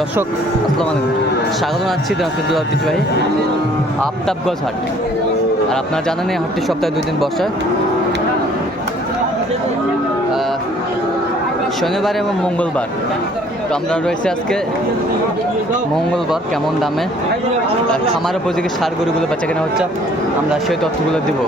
দর্শক আসসালামু আলাইকুম, স্বাগত জানাচ্ছি দিনাজপুর ঐতিহ্যবাহী আফতাবগঞ্জ হাট। আর আপনারা জানেন এই হাটটি সপ্তাহে 2 দিন বসে, শনিবার এবং মঙ্গলবার। তো আমরা রয়েছে আজকে মঙ্গলবার। কেমন দামে খামার উপযোগী সার গরুগুলো বেচা কেনা হচ্ছে, আমরা সেই তথ্যগুলো দিব।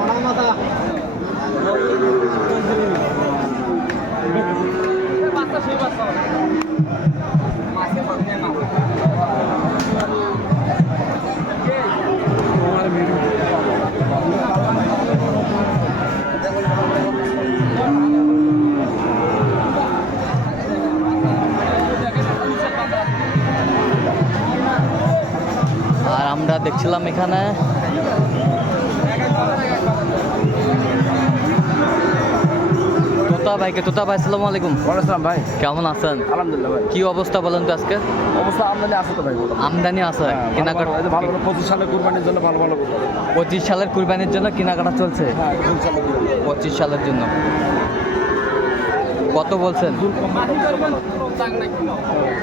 আর আমরা দেখছিলাম এখানে তোতা ভাইকে। তোতা ভাই আসসালামু আলাইকুম। ওয়ালাইকুম ভাই, কেমন আছেন? আলহামদুলিল্লাহ ভাই। কি অবস্থা বলেন তো আজকে? অবস্থা আমদানি আছে তো ভাই, আমদানি আছে, কেনাকাটা ভালো ভালো 25 সালে কুরবানির জন্য ভালো ভালো করতে 25 সালের কুরবানির জন্য কেনাকাটা চলছে। হ্যাঁ 25 সালের জন্য কত বলছেন?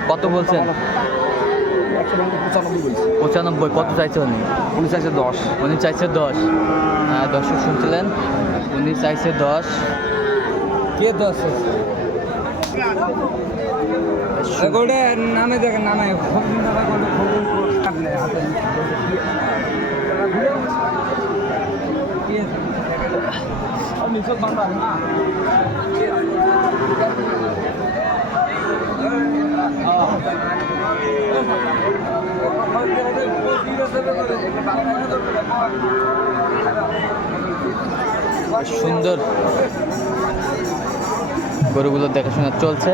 কত বলছেন? 95। কত চাইছে উনি? উনি চাইছে 10। উনি চাইছে 10। দর্শক শুনছিলেন, উনি চাইছে 10। কে 10? গোড়ে নামে দেখেন, নামে সুন্দর গরুগুলো দেখাশোনা চলছে।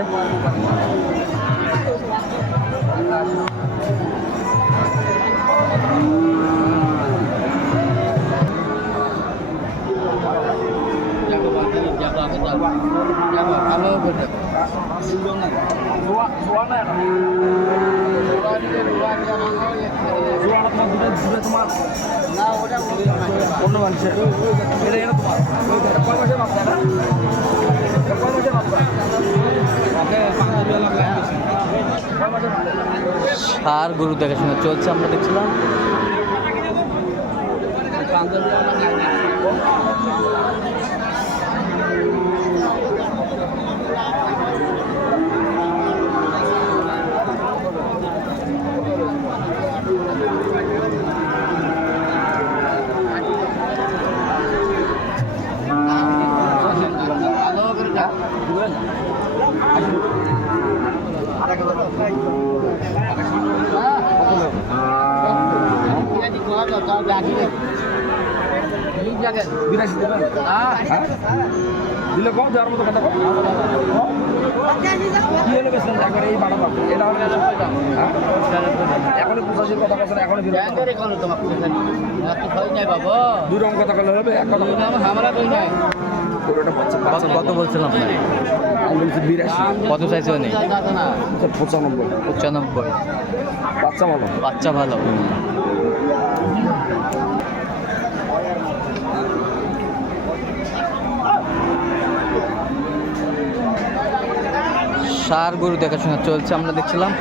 অন্য মানুষের এটা তোমার সার গরু দেখাশোনা চলছে, আমরা দেখছিলাম। দিলে কম দেওয়ার মতো কথা কি হলে বেশন একবারে এই বাড়া পাবো এটা হলে এখন 85 কথা বলছেন, এখন 2 রকম কথা বললে হবে, এক কথা কত বলছেন আপনার? আমি বলছি 82। কত চাইছে উনি? 95। 95। বাচ্চা ভালো, বাচ্চা ভালো। সার গরু দেখাশোনা চলছে, আমরা দেখছিলাম।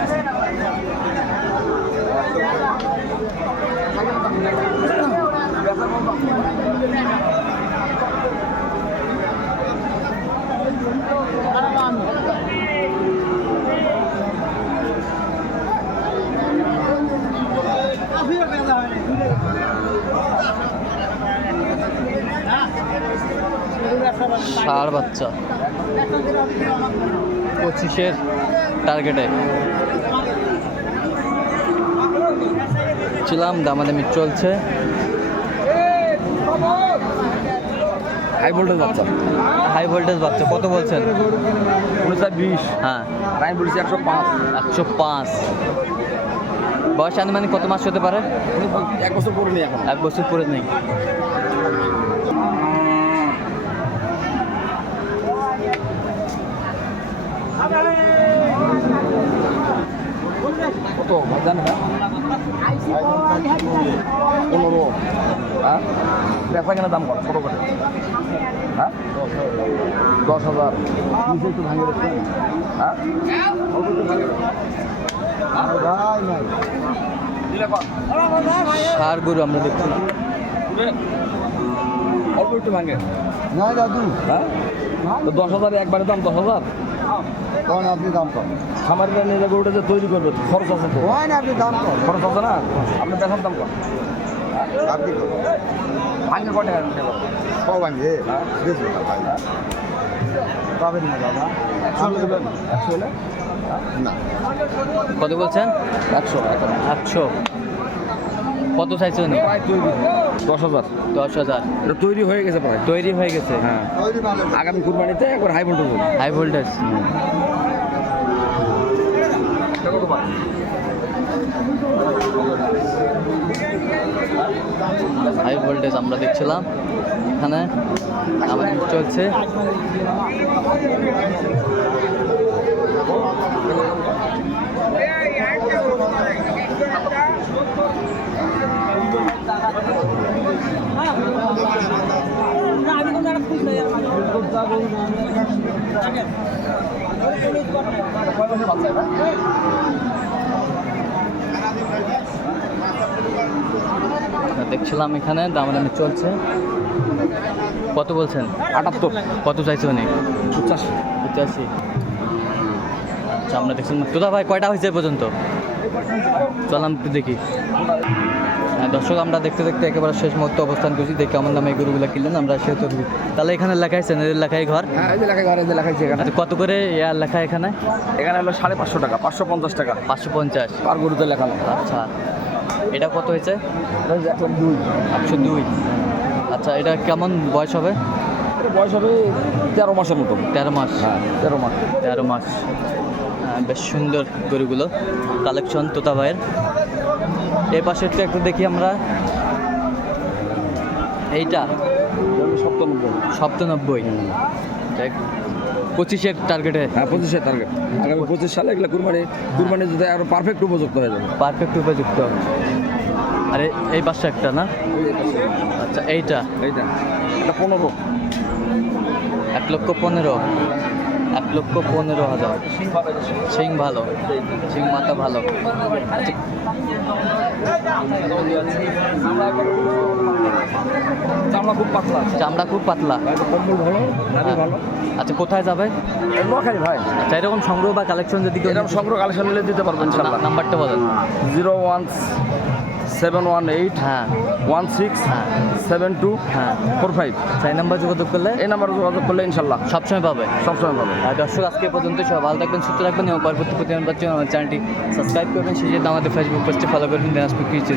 ষাঁড় বাচ্চা 25-এর টার্গেটে ছিলাম, দামাদামি চলছে। হাই ভোল্টেজ বাচ্চা, হাই ভোল্টেজ বাচ্চা কত বলছেন? 20। হ্যাঁ, আমি বলছি 105। 105। বয়স আনুমানিক কত মাস হতে পারে? 1 বছর পরে নেই, এখন 1 বছর পরে নেই। কত জানেন? 15। হ্যাঁ বেচা কেনা দাম কত ছোটো করে হ্যাঁ 10,000 নিচে একটু ভাঙে রেখে হ্যাঁ অল্প একটু ভাঙে ষাঁড় গরু আমরা দেখছি অল্প একটু ভাঙে না দাদু হ্যাঁ তো 10,000 একবারে দাম 10,000 তখন আপনি দাম কম খামারিরা নিজে গরুটা যে তৈরি করবে খরচ আছে তো হয় না আপনি দাম কম খরচ আছে না আপনি দেখার দাম কম আপনি ভাঙে কয় টাকা সব ভাঙবে বেশি পাবেন না দাদা 100 হলে না কত বলছেন 100 800 কত চাইছে উনি প্রায় তৈরি 10,000 10,000 এটা তৈরি হয়ে গেছে প্রায় তৈরি হয়ে গেছে হ্যাঁ তৈরি ভালো আগামী কুরবানিতে একবার হাই ভোল্টেজ হবে হাই ভোল্টেজ হাই ভোল্টেজ আমরা দেখছিলাম এখানে আমাদের চলছে দেখছিলাম এখানে দামাদামি চলছে কত বলছেন 78 কত চাইছে উনি 85 85 আচ্ছা আমরা দেখছিলাম তোদা ভাই কয়টা হয়েছে এ পর্যন্ত চলাম একটু দেখি হ্যাঁ দর্শক আমরা দেখতে দেখতে একেবারে শেষ মুহূর্তে অবস্থান করছি দেখি কেমন দামে এই গরুগুলো কিনলেন আমরা সেহেতু তাহলে এখানে লেখা আছে এদের লেখাই ঘর হ্যাঁ এই যে লেখা ঘরে যে লেখাইছে এখানে আচ্ছা কত করে ইয়ার লেখা এখানে এখানে হলো 550 টাকা 550 টাকা 550 পার গরুতে লেখানো আচ্ছা এটা কত হয়েছে এটা হচ্ছে 102 102 আচ্ছা এটা কেমন বয়স হবে এটা বয়স হবে 13 মাসের মতো 13 মাস হ্যাঁ 13 মাস 13 মাস বেশ সুন্দর গরুগুলো কালেকশন তোতা ভাইয়ের এই পাশেরটা একটু দেখি আমরা এইটা 97 দেখ 25-এর টার্গেটে হ্যাঁ 25 এর টার্গেট আগামী 25 সালে এগুলো কুরবানি যদি আরো পারফেক্ট উপযুক্ত হয়ে যাবে পারফেক্ট উপযুক্ত আরে এই পাশে একটা না আচ্ছা এইটা এইটা এটা 15 1,15,000 1,15,000 সিং ভালো সিং মাথা ভালো আচ্ছা, চামড়া খুব পাতলা চামড়া খুব পাতলা এটা কম্বল ভালো নাভি ভালো আচ্ছা কোথায় যাবে এটা নোয়াখালী ভাই আচ্ছা এরকম সংগ্রহ বা কালেকশন যদি কেউ এরকম সংগ্রহ কালেকশন নিলে দিতে পারবো ইনশাআল্লাহ নাম্বারটা বলেন 01718 হ্যাঁ 16 হ্যাঁ 72 হ্যাঁ 45 সেই নাম্বার যোগাযোগ করলে এই নাম্বারে যোগাযোগ করলে ইনশাআল্লাহ সবসময় পাবে সবসময় পাবে আর দর্শক আজকে পর্যন্ত সব ভালো থাকবেন সুস্থ রাখবেন এবং পরবর্তী প্রতিদিন পাচ্ছেন আমার চ্যানেলটি সাবস্ক্রাইব করবেন সেই জন্য আমাদের ফেসবুক পেজটি ফলো করবেন দিনাজপুর কৃষি